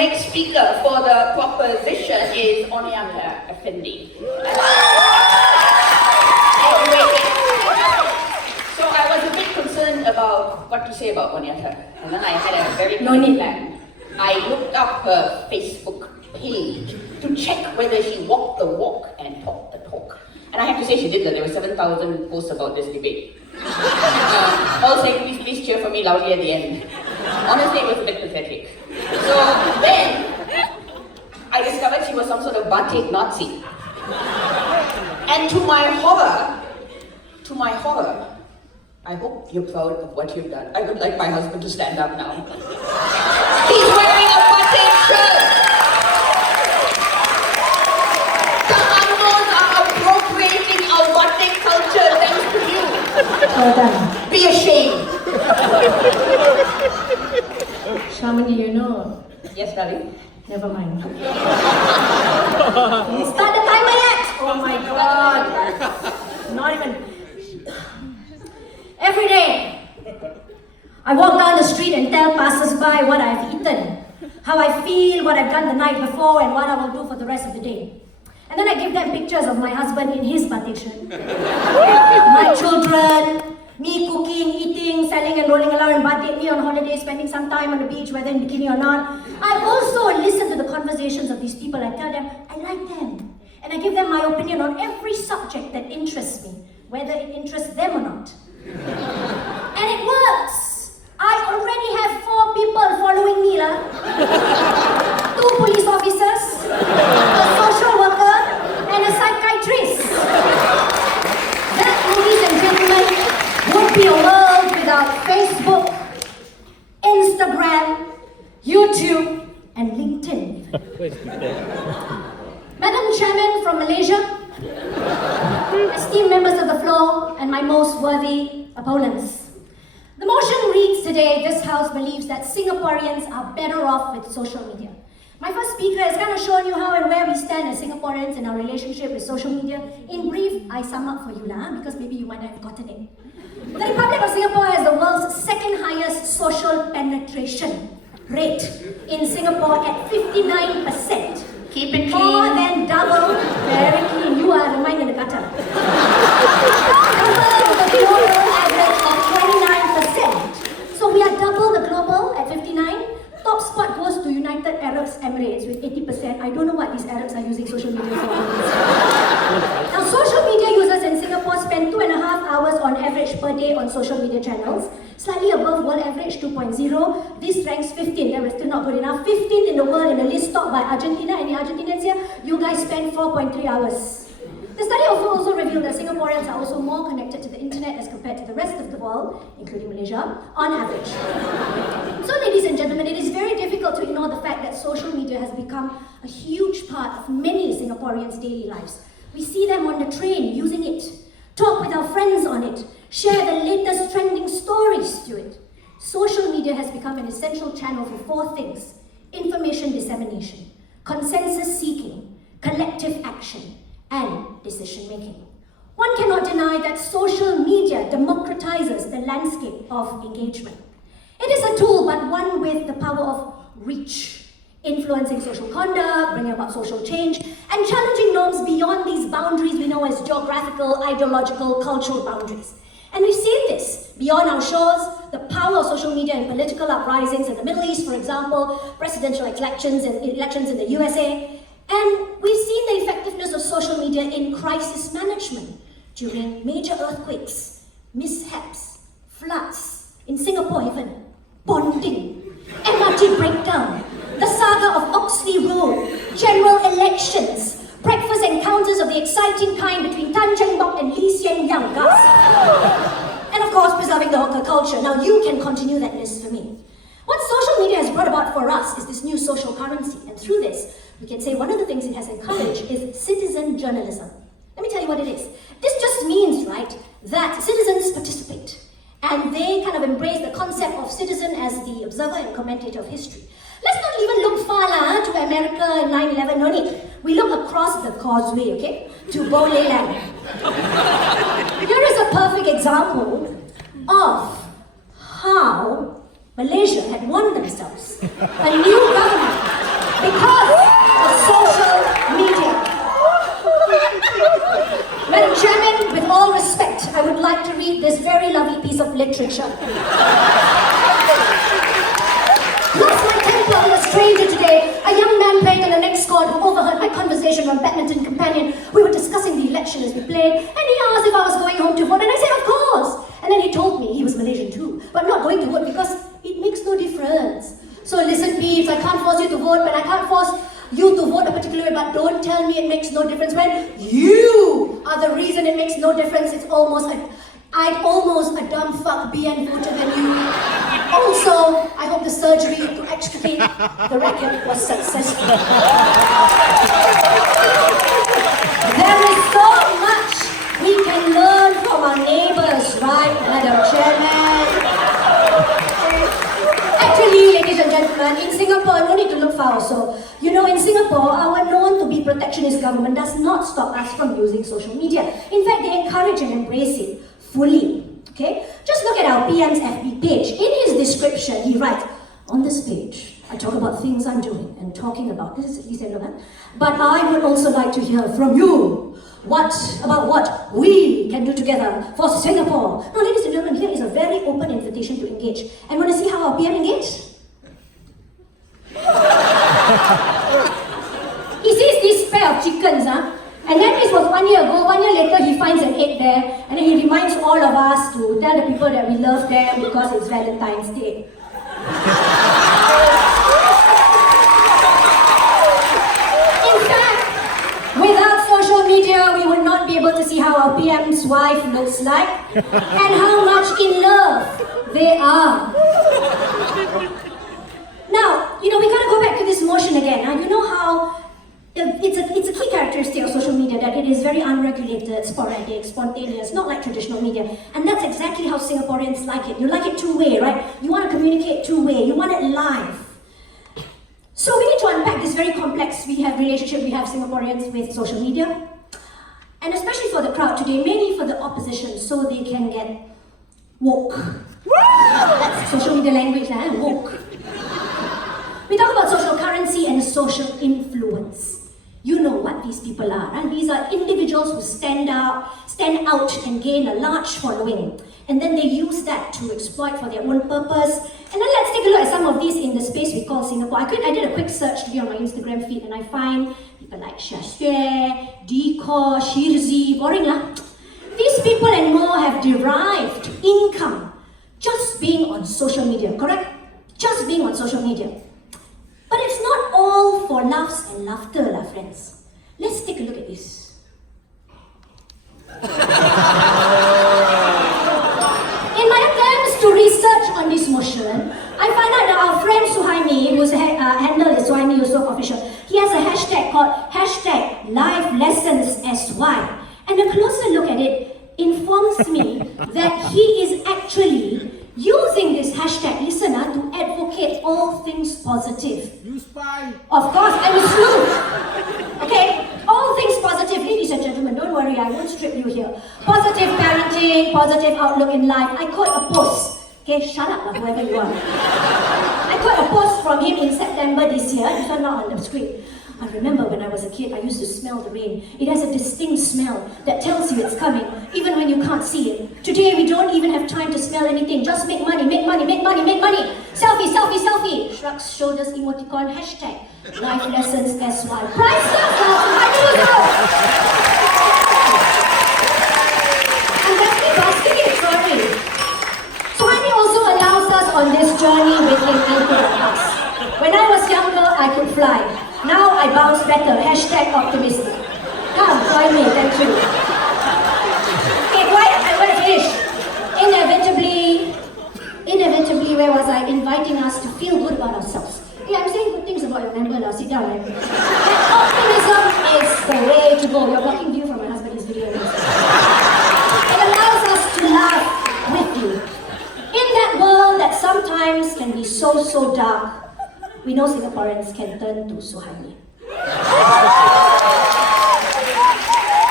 next speaker for the proposition is Oniatta Debating. So I was a bit concerned about what to say about Oniatta, and then I had a very cunning plan. I looked up her Facebook page to check whether she walked the walk and talked the talk. And I have to say she did that. There were 7,000 posts about this debate. All saying, please cheer for me loudly at the end. Honestly, it was a bit pathetic. So then, I discovered she was some sort of batik Nazi. And to my horror, I hope you're proud of what you've done. I would like my husband to stand up now. He's wearing a batik shirt! The Angmos are appropriating our batik culture thanks to you. Well done. Be ashamed. Shamini, you know. Yes, darling? Never mind. Start the timer yet? Oh my god. Not even. Every day, I walk down the street and tell passers-by what I've eaten, how I feel, what I've done the night before, and what I will do for the rest of the day. And then I give them pictures of my husband in his batik shirt, my children, me cooking, eating, selling and rolling around in batik, me on holiday, spending some time on the beach, whether in bikini or not. I also listen to the conversations of these people. I tell them, I like them. And I give them my opinion on every subject that interests me, whether it interests them or not. And it works. I already have 4 people following me, 2 police officers, a social worker, and a psychiatrist. That, ladies and gentlemen, would be a world without Facebook, Instagram, YouTube, and LinkedIn. Madam Chairman from Malaysia, esteemed members of the floor, and my most worthy opponents. The motion reads today, this House believes that Singaporeans are better off with social media. My first speaker has kind of shown you how and where we stand as Singaporeans in our relationship with social media. In brief, I sum up for you now, because maybe you might have gotten it. The Republic of Singapore has the world's 2nd highest social penetration rate in Singapore at 59%. Keep it More clean. than double, very clean, you are the mind in the gutter. Double the global average of 29%. So we are double the global at 59. Top spot goes to United Arab Emirates with 80%. I don't know what these Arabs are using social media for. Now, social media users in Singapore spend 2.5 hours on average per day on social media channels, slightly above world average 2.0. This ranks 15th, and we're still not good enough. 15th in the world in a list topped by Argentina. Any Argentinians here? You guys spend 4.3 hours. The study also revealed that Singaporeans are also more connected to the internet as compared to the rest of the world, including Malaysia, on average. So, ladies and gentlemen, it is very difficult to ignore the fact that social media has become a huge part of many Singaporeans' daily lives. We see them on the train using it, talk with our friends on it, share the latest trending stories to it. Social media has become an essential channel for 4 things: information dissemination, consensus seeking, collective action, and decision making. One cannot deny that social media democratizes the landscape of engagement. It is a tool, but one with the power of reach, influencing social conduct, bringing about social change, and challenging norms beyond these boundaries we know as geographical, ideological, cultural boundaries. And we've seen this beyond our shores, the power of social media in political uprisings in the Middle East, for example, presidential elections in the USA. And we've seen the effectiveness of social media in crisis management during major earthquakes, mishaps, floods, in Singapore even, bonding, MRT breakdown, the saga of Oxley Road, general elections, breakfast encounters of the exciting kind between Tan Cheng Bock and Lee Hsien Yang, guys. And of course, preserving the hawker culture. Now you can continue that list for me. What social media has brought about for us is this new social currency, and through this, we can say one of the things it has encouraged is citizen journalism. Let me tell you what it is. This just means, right, that citizens participate, and they kind of embrace the concept of citizen as the observer and commentator of history. Let's not even look far to America in 9/11, no need. We look across the causeway, okay, to Boleh Land. Here is a perfect example of how Malaysia had won themselves a new government because of social media. Madam Chairman, with all respect, I would like to read this very lovely piece of literature. Lost my temper with a stranger today. A young man playing on the next court who overheard my conversation with my badminton companion. We were discussing the election as we played, and he asked if I was going home to vote, and I said, of course. And then he told me he was Malaysian too, but not going to vote because it makes no difference. So listen, Peeps, I can't force you to vote, but I can't force you to vote a particular way, but don't tell me it makes no difference when you are the reason it makes no difference. I'd almost a dumb fuck BN voter than you. Also, I hope the surgery to extricate the racket was successful. There is so much we can learn from our neighbors, right, Madam Chairman? Actually, ladies and gentlemen, in Singapore, no need to look far also. You know, in Singapore, our known to be protectionist government does not stop us from using social media. In fact, they encourage and embrace it fully. Okay? Just look at our PM's FB page. In his description, he writes, on this page, I talk about things I'm doing and talking about. He said, no, man. But I would also like to hear from you. What we can do together for Singapore. Now, ladies and gentlemen, here is a very open invitation to engage. And want to see how our PM engage? He sees this pair of chickens, and then this was 1 year ago. 1 year later, he finds an egg there, and then he reminds all of us to tell the people that we love them because it's Valentine's Day. In fact, without social media, we would not be able to see how our PM's wife looks like and how much in love they are. Now, we gotta go back to this motion again. You know how it's a key characteristic of social media that it is very unregulated, sporadic, spontaneous, not like traditional media. And that's exactly how Singaporeans like it. You like it two-way, right? You want to communicate two-way. You want it live. So we need to unpack this very complex relationship we have Singaporeans with social media. And especially for the crowd today, mainly for the opposition, so they can get woke. That's social media language, woke. We talk about social currency and social influence. You know what these people are, right? These are individuals who stand out and gain a large following. And then they use that to exploit for their own purpose. And then let's take a look at some of these in the space we call Singapore. I did a quick search today on my Instagram feed, and I find people like SWF, Decor, Shirzi, boring lah. These people and more have derived income just being on social media, correct? Just being on social media. But it's not all for laughs and laughter, friends. Let's take a look at this. In my attempts to research on this motion, I find out that our friend Suhaimi, whose handle is Suhaimi Yusof Official, he has a hashtag called #LifeLessonsSY. And a closer look at it informs me that he is actually using this hashtag, listener, to advocate all things positive. You spy! Of course, I'm a sleuth. Okay? All things positive, ladies and gentlemen, don't worry, I won't strip you here. Positive parenting, positive outlook in life. I quote a post. Okay, shut up, whoever you are. I quote a post from him in September this year. This one not on the screen. I remember when I was a kid, I used to smell the rain. It has a distinct smell that tells you it's coming, even when you can't see it. Today, we don't even have time to smell anything. Just make money, make money, make money, make money. Selfie, selfie, selfie. Shrugs, shoulders, emoticon, hashtag. Life lessons SY. Priceless, I know. I'm definitely basking it, sorry. Suhaimi also allows us on this journey with him into the past. When I was younger, I could fly. Now I bounce better. Hashtag optimistic. Come, join me. Thank you. Okay, quiet. I'm going to finish. Inevitably, where was I? Inviting us to feel good about ourselves. Yeah, I'm saying good things about your member now. Sit down. Right? Optimism is the way to go. You're blocking view from my husband's video. It allows us to laugh with you. In that world that sometimes can be so dark, we know Singaporeans can turn to Suhaimi.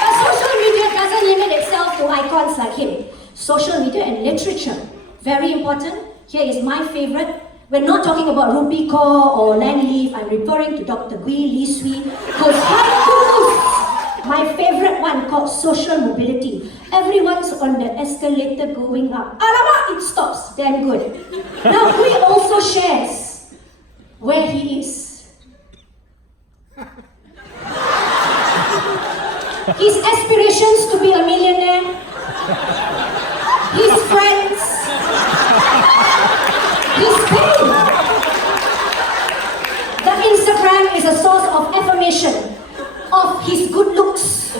But social media doesn't limit itself to icons like him. Social media and literature, very important. Here is my favorite, We're not talking about Rupi Kaur or Land Leaf. I'm referring to Dr. Gui Lee Swee, whose haikus, my favorite one called social mobility. Everyone's on the escalator going up. Alamak, it stops. Damn good. Now Gui also shares where he is. His aspirations to be a millionaire, his friends, his pain. The Instagram is a source of affirmation of his good looks.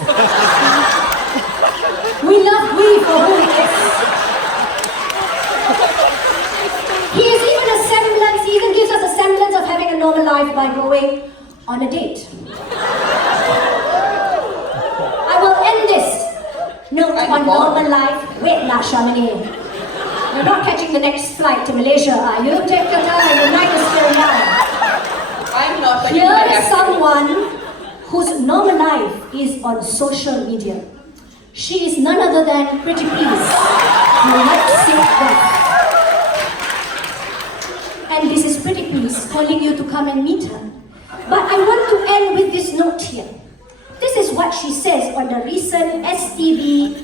We love Gui for who he is. He is even a semblance, he even gives us a semblance of having a normal life by going on a date. I will end this note on normal life. Wait, Shamini. You're not catching the next flight to Malaysia, are you? Take your time, the night is still young. I'm not, but Here is someone whose normal life is on social media. She is none other than Pretty Please. You might sit back. And this is Pretty Please calling you to come and meet her. But I want to end with this note here. This is what she says on the recent STV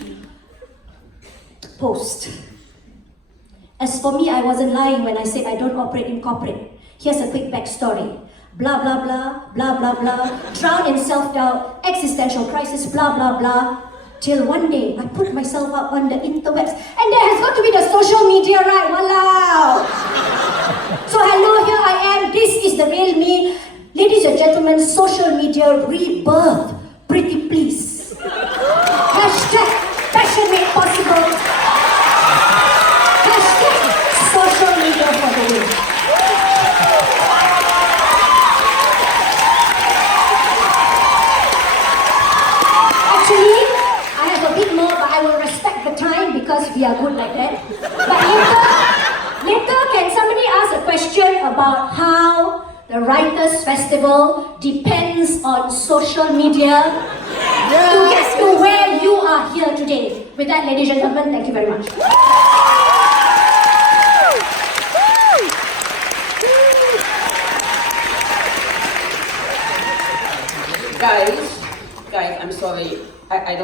post. As for me, I wasn't lying when I said I don't operate in corporate. Here's a quick backstory. Blah, blah, blah, blah, blah, blah. Drown in self-doubt, existential crisis, blah, blah, blah. Till one day, I put myself up on the interwebs. And there has got to be the social media, right? Walao! So hello, here I am. This is the real me. Ladies and gentlemen, social media rebirth. Pretty Please. Hashtag passion made possible. Hashtag social media for the win. Actually, I have a bit more, but I will respect the time because we are good like that. But later can somebody ask a question about how the Writers' Festival depends on social media to get to where you are here today. With that, ladies and gentlemen, thank you very much. Guys, I'm sorry. I don't